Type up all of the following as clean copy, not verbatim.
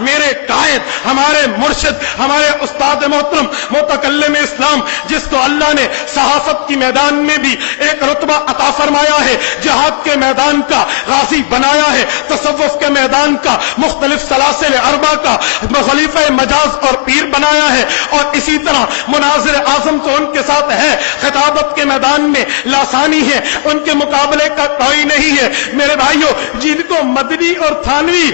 میرے قائد، ہمارے مرشد، ہمارے استاد محترم متکلم اسلام، جس کو اللہ نے صحافت کی میدان میں بھی ایک رتبہ عطا فرمایا ہے، جہاد کے میدان کا غازی بنایا ہے، تصوف کے میدان کا، مختلف سلاسل اربع کا خلیفہ مجاز اور پیر بنایا ہے، اور اسی طرح مناظر اعظم تو ان کے ساتھ ہے، خطابت کے میدان میں لاسانی ہے، ان کے مقابلے کا کوئی نہیں ہے۔ میرے بھائیوں، جن کو مدنی اور تھانوی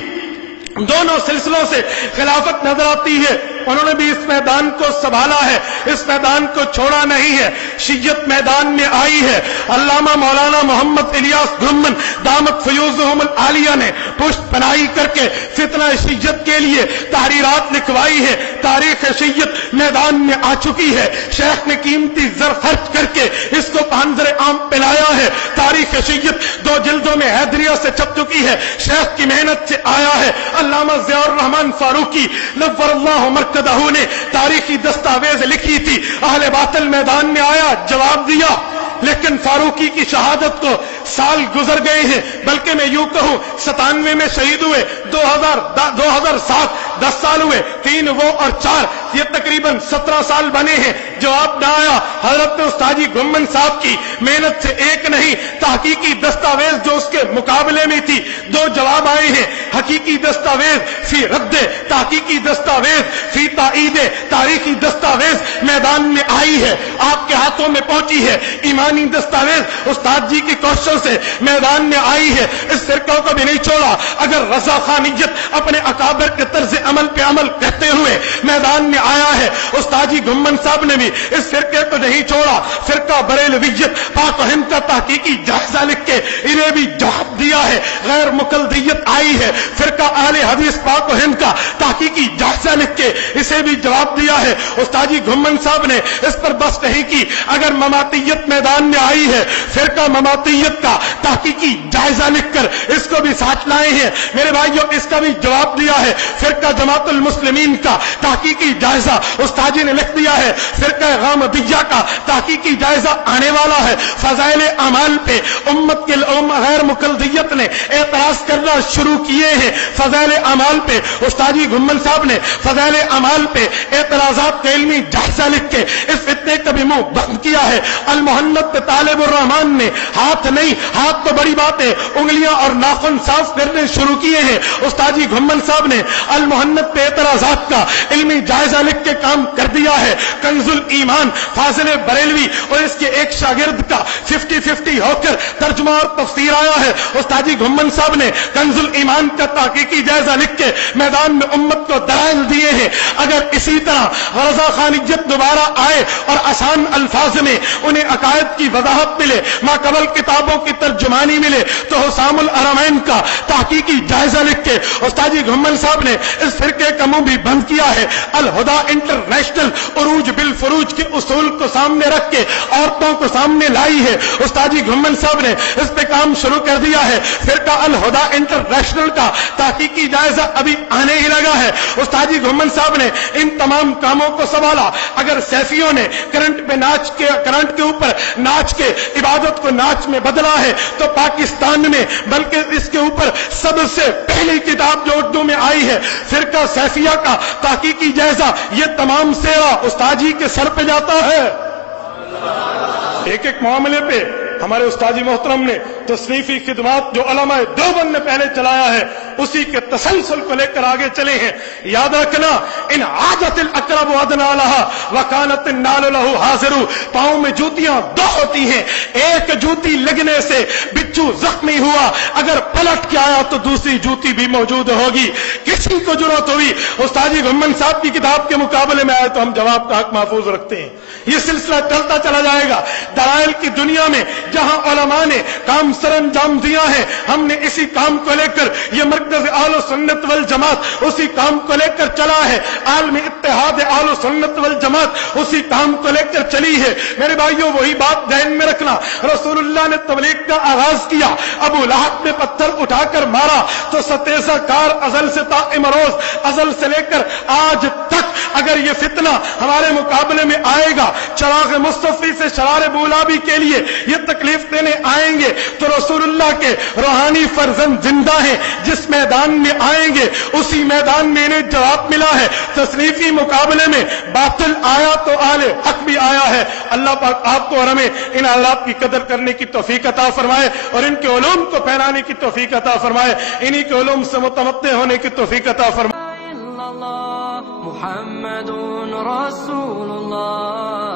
دونوں سلسلوں سے خلافت نظر آتی ہے، انہوں نے بھی اس میدان کو سنبھالا ہے، اس میدان کو چھوڑا نہیں ہے۔ شیعت میدان میں آئی ہے، علامہ مولانا محمد الیاس گھمن دامت فیوزہم العالیہ نے پشت پناہی کر کے فتنہ شیعت کے لیے تحریرات لکھوائی ہے، تاریخ شیعت میدان میں آ چکی ہے، شیخ نے قیمتی زر خرچ کر کے اس کو پانظر عام پلایا ہے، تاریخ شیعت 2 جلدوں میں حیدریہ سے چھپ چکی ہے، شیخ کی محنت سے آیا ہے۔ علامہ ضیاء الرحمن فاروقی نور اللہ مرکزہ نے تاریخی دستاویز لکھی تھی، اہل باطل میدان میں آیا، جواب دیا، لیکن فاروقی کی شہادت کو سال گزر گئے ہیں، بلکہ میں یوں کہوں 97 میں شہید ہوئے، 2007 10 سال ہوئے، 3 وہ اور 4 یہ تقریباً 17 سال بنے ہیں، جواب نہ آیا۔ حضرت استاذی گھمن صاحب کی محنت سے ایک نہیں، تحقیقی دستاویز جو اس کے مقابلے میں تھی 2 جواب آئے ہیں، حقیقی دستاویز فی رد، تحقیقی دستاویز فی تائید، تاریخی دستاویز میدان میں آئی ہے، آپ کے ہاتھوں میں پہنچی ہے، ایمانی دستاویز استاد جی کی کوششوں سے میدان میں آئی ہے۔ اس فرقہ کو بھی نہیں چھوڑا، اگر رضا خانیت اپنے اکابر کے طرز عمل پہ عمل کرتے ہوئے میدان میں آیا ہے، استاد جی گھمن صاحب نے بھی اس فرقے کو نہیں چھوڑا، فرقہ بریلویت پاک و ہند کا تحقیقی جائزہ لکھ کے انہیں بھی جواب دیا ہے، غیر مقلدیت آئی ہے، فرقہ اہل حدیث پاک و ہند کا تحقیقی جائزہ لکھ کے اسے بھی جواب دیا ہے۔ استاد جی گھمن صاحب نے اس پر بس نہیں کی، اگر مماتیت میدان میں آئی ہے، فرقہ مماتیت کا تحقیقی جائزہ لکھ کر اس کو بھی ساتھ لائے ہیں۔ میرے بھائیوں، اس کا بھی جواب دیا ہے، فرقہ جماعت المسلمین کا تحقیقی جائزہ استاد جی نے لکھ دیا ہے، فرقہ غامدیہ کا تحقیقی جائزہ آنے والا ہے۔ فضائل اعمال پہ امت کے غیر مقلدیت نے اعتراض کرنا شروع کیے ہیں، فضائل اعمال پہ استاد جی گھمن صاحب نے فضائل اعمال پہ اعتراضات کا علمی جائزہ لکھ کے اس فتنے کا بھی منہ بند کیا ہے۔ المحنت پہ طالب الرحمان نے ہاتھ نہیں، ہاتھ تو بڑی بات ہے، انگلیاں اور ناخن صاف کرنے شروع کیے ہیں۔ استاد جی گھمن صاحب نے المحنت پہ اعتراضات کا علمی جائزہ لکھ کے کام کر دیا ہے۔ کنز الایمان فاضل بریلوی اور اس کے ایک شاگرد کا 50-50 ہو کر ترجمہ اور تفسیر آیا ہے، استاد جی گھمن صاحب نے کنز الایمان کا تحقیقی جائزہ لکھ کے میدان میں امت کو دلائل دیے ہیں۔ اگر اسی طرح رضا خانیت دوبارہ آئے اور آسان الفاظ میں انہیں عقائد کی وضاحت ملے، ماقبل کتابوں کی ترجمانی ملے، تو حسام الحرمین کا تحقیقی جائزہ لکھ کے استاد جی گھمن صاحب نے اس فرقے کا منہ بھی بند کیا ہے۔ الہدا انٹرنیشنل عروج بالفروج کے اصول کو سامنے رکھ کے عورتوں کو سامنے لائی ہے، استاد جی گھمن صاحب نے اس پہ کام شروع کر دیا ہے۔ فرقہ الہدا انٹرنیشنل کا تحقیقی جائزہ ابھی آنے ہی لگا ہے، استاد جی گھمن صاحب نے ان تمام کاموں کو سنبھالا۔ اگر سیفیوں نے کرنٹ کے اوپر ناچ کے عبادت کو ناچ میں بدلا ہے، تو پاکستان میں بلکہ اس کے اوپر سب سے پہلی کتاب جو اردو میں آئی ہے، فرقہ سیفیہ کا تحقیقی جائزہ، یہ تمام سیرا استاد جی کے سر پہ جاتا ہے۔ ایک ایک معاملے پہ ہمارے استاد جی محترم نے تصنیفی خدمات جو علماء دیوبند نے پہلے چلایا ہے، اسی کے تسلسل کو لے کر آگے چلے ہیں۔ یاد رکھنا، ان عادت الاقرب ادنی لها وکانت النال له حاضر، پاؤں میں جوتیاں 2 ہوتی ہیں، ایک جوتی لگنے سے بچھو زخمی ہوا، اگر پلٹ کے آیا تو دوسری جوتی بھی موجود ہوگی۔ کسی کو ضرورت ہوئی استاد جی گھمن صاحب کی کتاب کے مقابلے میں آئے تو ہم جواب کا حق محفوظ رکھتے ہیں۔ یہ سلسلہ چلتا چلا جائے گا۔ دلائل کی دنیا میں جہاں علماء نے کام سر انجام دیا ہے، ہم نے اسی کام کو لے کر، یہ مرکز اہل سنت والجماعت اسی کام کو لے کر چلا ہے، عالمی اتحاد اہل سنت والجماعت اسی کام کو لے کر چلی ہے۔ میرے بھائیوں، وہی بات ذہن میں رکھنا، رسول اللہ نے تبلیغ کا آغاز کیا، ابو لہب نے پتھر اٹھا کر مارا تو ستیسہ کار ازل سے تا امروز، ازل سے لے کر آج تک اگر یہ فتنہ ہمارے مقابلے میں آئے گا، چراغ مصطفی سے شرار بولابی کے لیے یہ تکلیف دینے آئیں گے، تو رسول اللہ کے روحانی فرزند زندہ ہیں، جس میدان میں آئیں گے اسی میدان میں انہیں جواب ملا ہے. تصنیفی مقابلے میں باطل آیا تو اہل حق بھی آیا ہے. اللہ پاک آپ کو اور ہمیں ان حالات کی قدر کرنے کی توفیق عطا فرمائے اور ان کے علوم کو پھیلانے کی توفیق عطا فرمائے, انہی کے علوم سے متمتع ہونے کی توفیق عطا فرمائے. محمد رسول اللہ